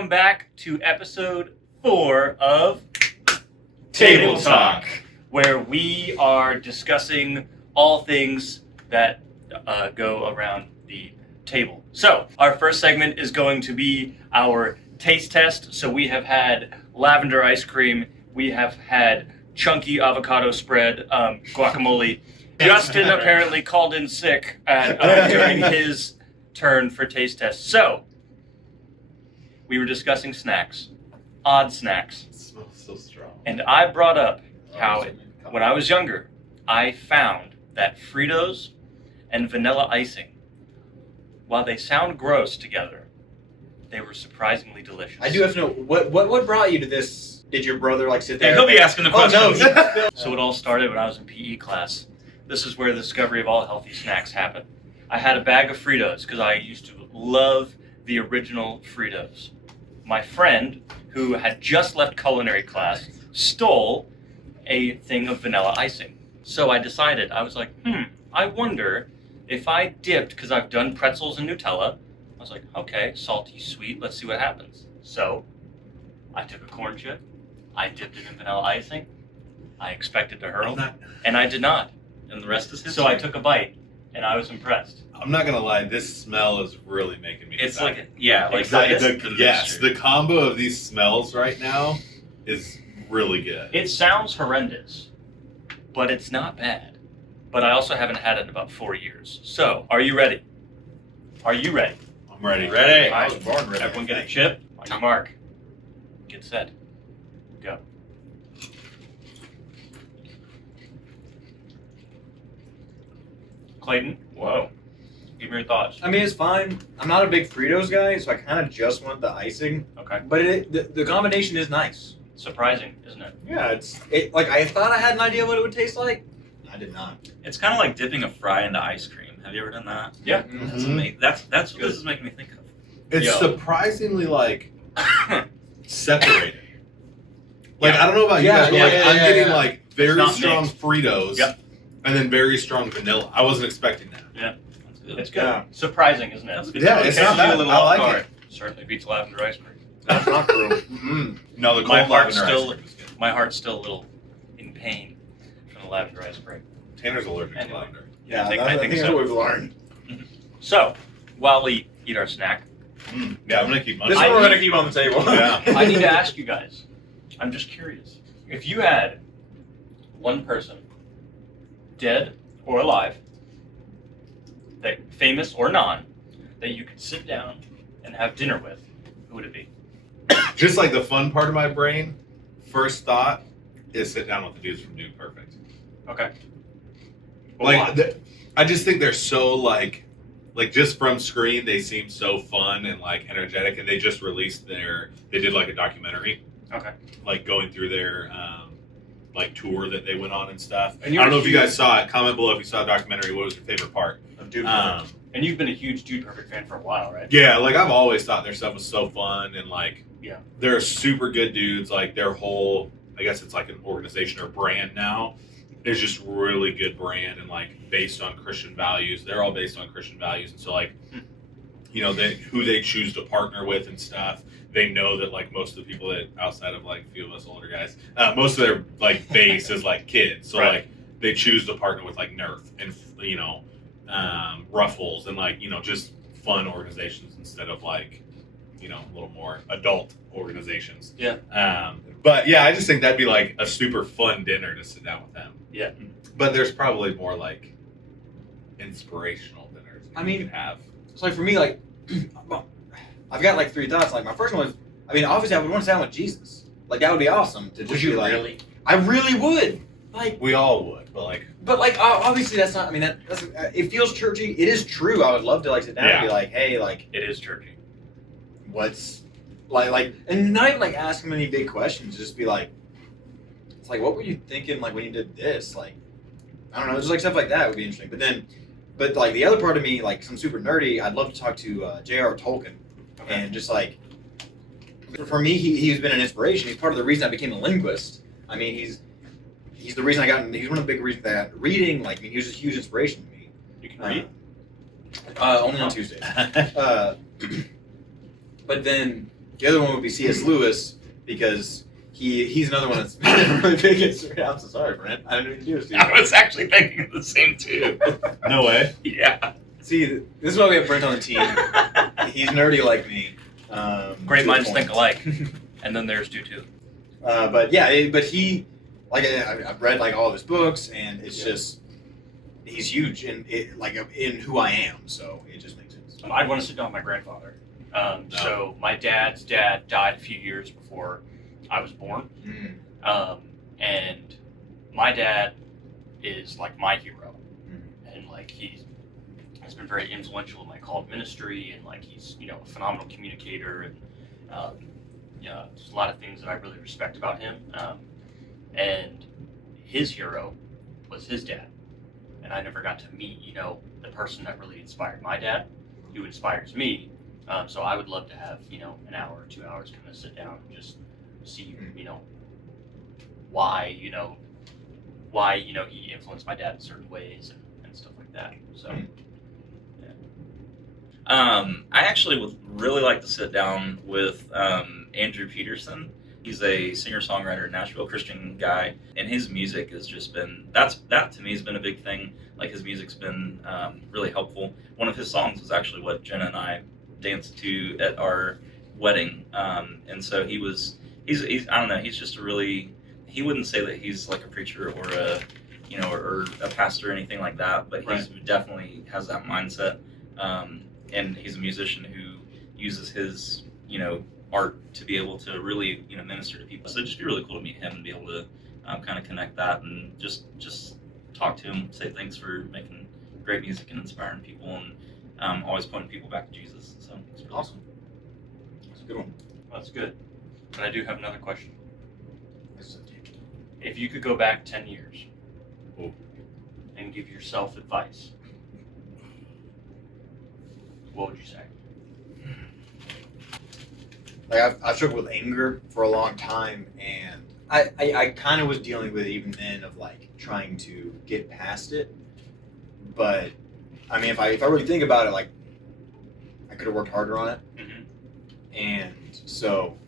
welcome back to episode 4 of Table Talk, where we are discussing all things that go around the table. So, our first segment is going to be our taste test. So we have had lavender ice cream, we have had chunky avocado spread, guacamole. Justin apparently called in sick during his turn for taste test. So, we were discussing snacks, odd snacks. It smells so strong. And I brought up how when I was younger, I found that Fritos and vanilla icing, while they sound gross together, they were surprisingly delicious. I do have to know, what what brought you to this? Did your brother sit there? Yeah, he'll be asking the questions. No. So it all started when I was in PE class. This is where the discovery of all healthy snacks happened. I had a bag of Fritos because I used to love the original Fritos. My friend, who had just left culinary class, stole a thing of vanilla icing. So I decided, I was like, I wonder if I dipped, because I've done pretzels and Nutella, I was like, okay, salty, sweet, let's see what happens. So I took a corn chip, I dipped it in vanilla icing, I expected to hurl, and I did not. And the rest is history. So I took a bite, and I was impressed. I'm not gonna lie, this smell is really making me It's excited. like, yeah, like Excited? the combo of these smells right now is really good. It sounds horrendous, but it's not bad. But I also haven't had it in about 4 years. So, are you ready? Are you ready? I'm ready. Ready. All right, I was born ready. everyone get a chip on your mark. Get set. Go. Clayton, whoa. Give me your thoughts. I mean, it's fine. I'm not a big Fritos guy, so I kind of just want the icing. Okay. But the combination is nice. Surprising, isn't it? Yeah, like I thought I had an idea what it would taste like. I did not. It's kind of like dipping a fry into ice cream. Have you ever done that? Yeah. That's amazing. That's what this is making me think of. It's Yo. surprisingly like separated. Like Yeah. I don't know about you Yeah, guys, but yeah, like yeah, I'm yeah, getting yeah. like very not strong mixed. Fritos, Yep. and then very strong vanilla. I wasn't expecting that. That's good. It's good. Yeah. Surprising, isn't it? That's good. Yeah, it's Catches not you bad. a little I off like guard. it. Certainly beats lavender ice cream. That's not true. No, the My cold heart's lavender still- ice cream is good. My heart's still a little in pain from the lavender ice cream. Tanner's allergic Anyway. to lavender. Yeah, I think that's so. what we've learned. So, while we eat our snack, Yeah, I'm gonna keep This munching. is what we're gonna keep on the table. Yeah. I need to ask you guys. I'm just curious. If you had one person, dead or alive, that famous or non, that you could sit down and have dinner with, who would it be? Just like the fun part of my brain, first thought is sit down with the dudes from Dude Perfect. Okay. But why? Like, I just think they're so like just from screen, they seem so fun and like energetic, and they just released they did like a documentary, Okay. like going through their like tour that they went on and stuff. I And don't you're know a if you guys saw it. Comment below if you saw the documentary. What was your favorite part? Dude, And you've been a huge Dude Perfect fan for a while, right? Yeah, like I've always thought their stuff was so fun and like Yeah. they're super good dudes. Like their whole, I guess it's like an organization or brand now, is just really good brand and like based on Christian values. They're all based on Christian values, and so like you know who they choose to partner with and stuff. They know that like most of the people that outside of like a few of us older guys, most of their like base is like kids. So Right. like they choose to partner with like Nerf and you know Ruffles and like you know just fun organizations instead of like you know a little more adult organizations. Yeah. But yeah, I just think that'd be like a super fun dinner to sit down with them. Yeah. But there's probably more like inspirational dinners. I mean, you could have. So like for me, like, well, I've got like 3 thoughts. Like my first one was, I mean, obviously I would want to sit down with Jesus. Like that would be awesome to just Would be you like, really? I really would. Like, We all would, but like obviously that's not. I mean, that's it feels churchy. It is true. I would love to like sit down and be like, hey, like, It is churchy. what's like, and not even like ask them any big questions. Just be like, it's like, what were you thinking like when you did this? Like, I don't know, just like stuff like that would be interesting. But like the other part of me, like, some super nerdy, I'd love to talk to J.R. Tolkien, and just like, for me, he's been an inspiration. He's part of the reason I became a linguist. I mean, he's the reason I got. He's one of the big reasons that reading, like, I mean, he was a huge inspiration to me. You can read? Only on Tuesdays. But then The other one would be C.S. Lewis, because he's another one that's really big into. I'm so sorry, Brent. I didn't even do this to you. I was actually thinking of the same too. No way. Yeah. See, this is why we have Brent on the team. He's nerdy like me. Great to a minds point. think alike. And then there's do too. But yeah, but he, like, I've read like all of his books, and it's just he's huge in who I am. So it just makes sense. I'd want to sit down with my grandfather. No. So my dad's dad died a few years before I was born. And my dad is like my hero. And like he's been very influential in my called ministry, and like he's a phenomenal communicator, and there's a lot of things that I really respect about him. And his hero was his dad, and I never got to meet the person that really inspired my dad, who inspires me. So I would love to have an hour or 2 hours kind of sit down and just see why he influenced my dad in certain ways and stuff like that. So. I actually would really like to sit down with Andrew Peterson. He's a singer-songwriter, Nashville Christian guy, and his music has just been, that to me has been a big thing. Like his music's been really helpful. One of his songs was actually what Jenna and I danced to at our wedding. And so he's I don't know, he's just a really, he wouldn't say that he's like a preacher or a, or a pastor or anything like that, but he's definitely has that mindset. And he's a musician who uses his, art to be able to really, minister to people. So it'd just be really cool to meet him and be able to kind of connect that and just talk to him, say thanks for making great music and inspiring people, and always pointing people back to Jesus. So it's really Awesome. That's a good one. That's good. And I do have another question. This is a deep. If you could go back 10 years Oh. and give yourself advice, what would you say? Like I've struggled with anger for a long time, and I kind of was dealing with it even then, of like trying to get past it. But I mean, if I really think about it, like I could have worked harder on it. And so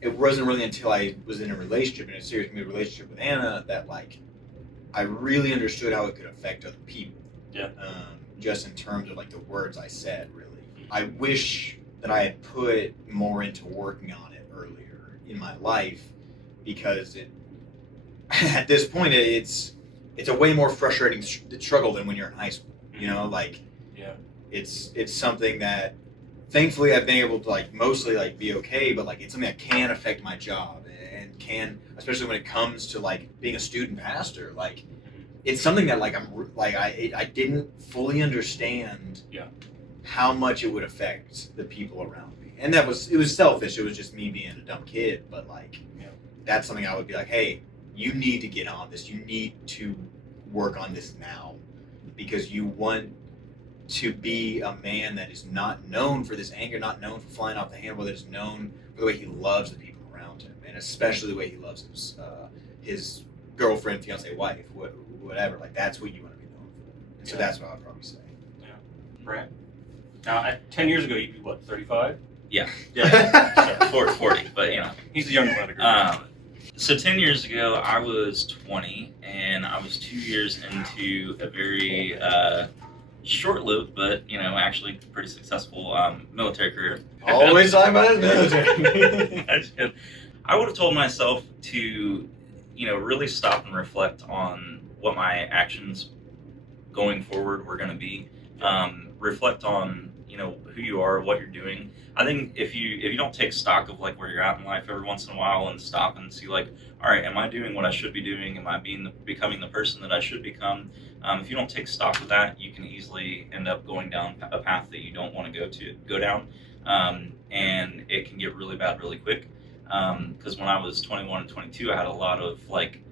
it wasn't really until I was in a relationship, in a serious committed relationship with Anna, that like I really understood how it could affect other people. Yeah. Just in terms of like the words I said, really. I wish that I had put more into working on it earlier in my life, because at this point it's a way more frustrating struggle than when you're in high school. Like it's something that thankfully I've been able to like mostly like be okay, but like it's something that can affect my job, and can, especially when it comes to like being a student pastor, like it's something that like I didn't fully understand how much it would affect the people around me. And it was selfish. It was just me being a dumb kid, but like that's something I would be like, hey, you need to get on this. You need to work on this now, because you want to be a man that is not known for this anger, not known for flying off the handle, that is known for the way he loves the people around him, and especially the way he loves his girlfriend, fiance, wife, whatever. Like that's what you want to be known for. And so that's what I'd probably say. Brent? Now, 10 years ago, you'd be what, 35? Yeah. Yeah. So 40, but He's the younger one of the group. So 10 years ago, I was 20, and I was 2 years into a very short-lived, but actually pretty successful military career. Always talking about his military. That's good. I would have told myself to, really stop and reflect on what my actions going forward were going to be. Reflect on who you are, what you're doing. I think if you don't take stock of like where you're at in life every once in a while, and stop and see like, all right, am I doing what I should be doing? Am I becoming the person that I should become? If you don't take stock of that, you can easily end up going down a path that you don't want to go down, and it can get really bad really quick. Because when I was 21 and 22, I had a lot of like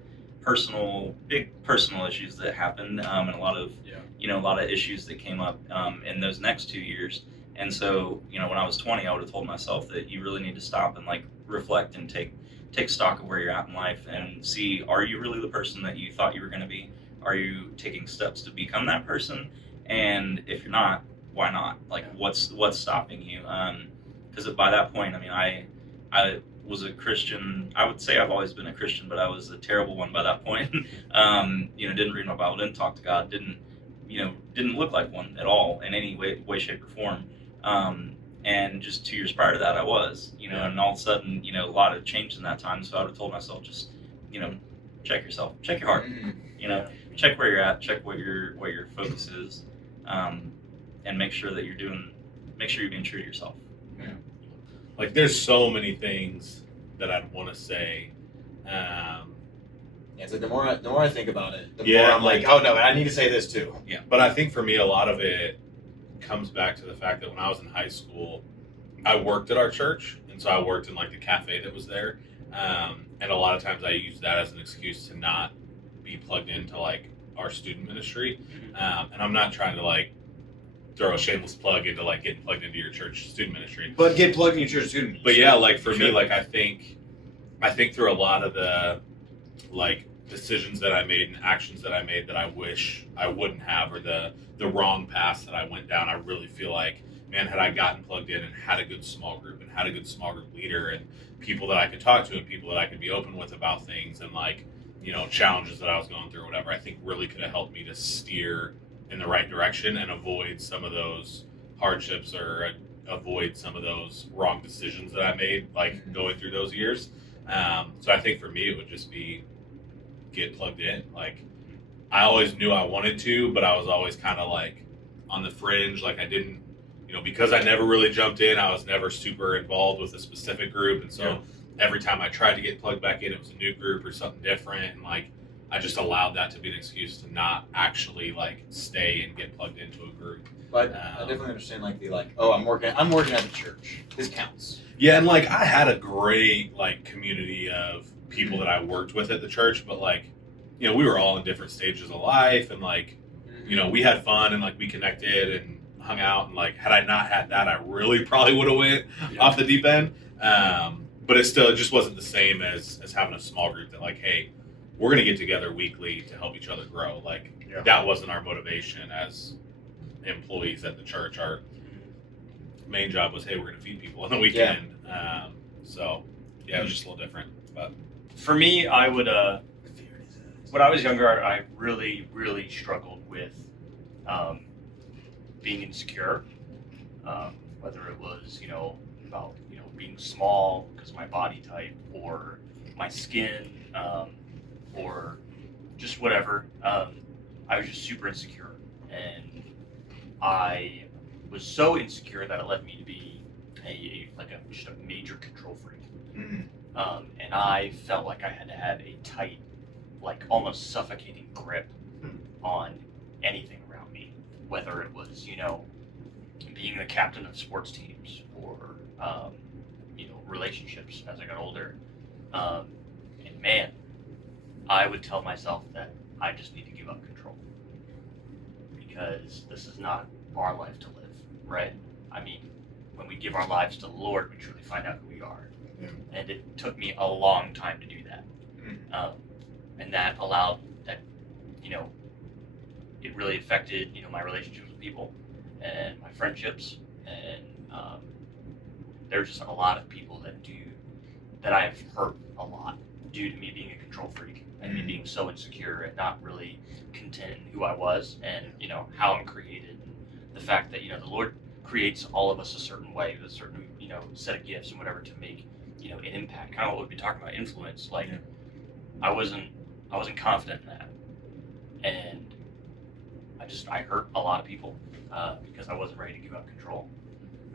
big personal issues that happened, and a lot of issues that came up in those next 2 years. And so, when I was 20, I would have told myself that you really need to stop and like reflect and take stock of where you're at in life, and see, are you really the person that you thought you were going to be? Are you taking steps to become that person? And if you're not, why not? Like, what's stopping you? because by that point, I mean, I was a Christian. I would say I've always been a Christian, but I was a terrible one by that point. Didn't read my Bible, didn't talk to God, didn't look like one at all in any way, shape, or form. And just 2 years prior to that, I was, and all of a sudden, a lot had changed in that time. So I would have told myself, just, check yourself, check your heart, check where you're at, check what your focus is, and make sure you're being true to yourself. Like, there's so many things that I'd want to say. Yeah, it's like the more I think about it, the Yeah, more I'm like, oh no, I need to say this too. Yeah. But I think for me, a lot of it comes back to the fact that when I was in high school, I worked at our church, and so I worked in like the cafe that was there, and a lot of times I used that as an excuse to not be plugged into like our student ministry, and I'm not trying to like throw a shameless plug into like getting plugged into your church student ministry, But get plugged in your church student. but yeah, like for me, like I think through a lot of the like decisions that I made and actions that I made that I wish I wouldn't have, or the wrong paths that I went down, I really feel like, man, had I gotten plugged in and had a good small group and had a good small group leader and people that I could talk to and people that I could be open with about things and like, challenges that I was going through or whatever, I think really could have helped me to steer in the right direction and avoid some of those hardships or avoid some of those wrong decisions that I made, like going through those years. So I think for me, it would just be get plugged in. Like, I always knew I wanted to, but I was always kind of like on the fringe. Like I didn't, because I never really jumped in, I was never super involved with a specific group. And so every time I tried to get plugged back in, it was a new group or something different. And like, I just allowed that to be an excuse to not actually like stay and get plugged into a group. But I definitely understand I'm working at the church. This counts. Yeah, and like I had a great like community of people that I worked with at the church, but like, we were all in different stages of life, and like, we had fun and like we connected and hung out, and like had I not had that, I really probably would have went off the deep end. But it just wasn't the same as having a small group that like, hey, we're gonna get together weekly to help each other grow. Like that wasn't our motivation as employees at the church. Our main job was, hey, we're gonna feed people on the weekend. So it was just a little different. But For me, I would, when I was younger, I really, really struggled with being insecure, whether it was, about, being small because of my body type or my skin, or just whatever. I was just super insecure, and I was so insecure that it led me to be just a major control freak. And I felt like I had to have a tight, like almost suffocating grip on anything around me, whether it was, being the captain of sports teams or, relationships as I got older. And man, I would tell myself that I just need to give up control because this is not our life to live, right? I mean, when we give our lives to the Lord, we truly find out who we are. Yeah. And it took me a long time to do that. And that allowed that, it really affected, my relationships with people and my friendships. And there's just a lot of people that I've hurt a lot due to me being a control freak and me being so insecure and not really content in who I was and, how I'm created. And the fact that, the Lord creates all of us a certain way, with a certain, set of gifts and whatever to make, an impact. Kind of what we've been talking about, influence. Like, I wasn't confident in that, and I hurt a lot of people because I wasn't ready to give up control.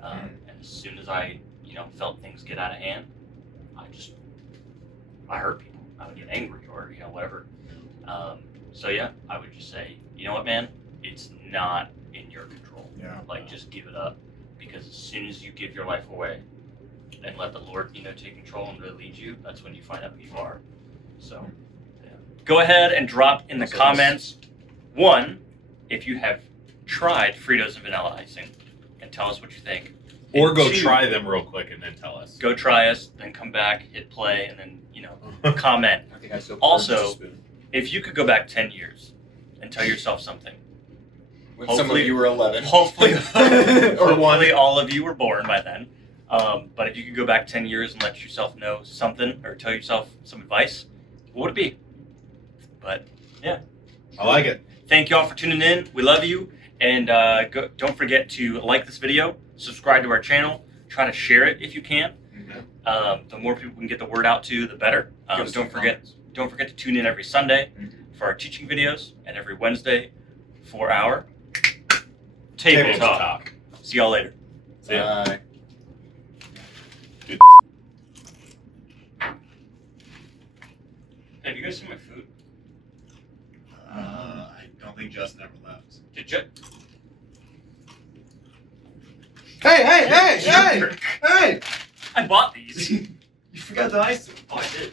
And as soon as I, felt things get out of hand, I hurt people. I would get angry or whatever. So yeah, I would just say, you know what, man, it's not in your control. Yeah. Like, just give it up, because as soon as you give your life away and let the Lord, take control and really lead you, that's when you find out who you are. So, yeah. Go ahead and drop in the comments, one, if you have tried Fritos and vanilla icing, and tell us what you think. or And go two, try them real quick and then tell us. Go try us, then come back, hit play, and then, comment. I think I still Also, purchased a spoon. If you could go back 10 years and tell yourself something, When some of hopefully- you were 11. hopefully, or one. hopefully all of you were born by then. But if you could go back 10 years and let yourself know something or tell yourself some advice, what would it be? But I like it. thank you all for tuning in. We love you. And don't forget to like this video, subscribe to our channel, try to share it if you can. The more people we can get the word out to, the better. Give us some Don't forget to tune in every Sunday Mhm. for our teaching videos and every Wednesday for our table talk. See y'all later. See ya. Bye. Dude, Hey, have you guys seen my food? I don't think Justin ever left. Did you? Hey! I bought these. You forgot the icing. Oh, I did.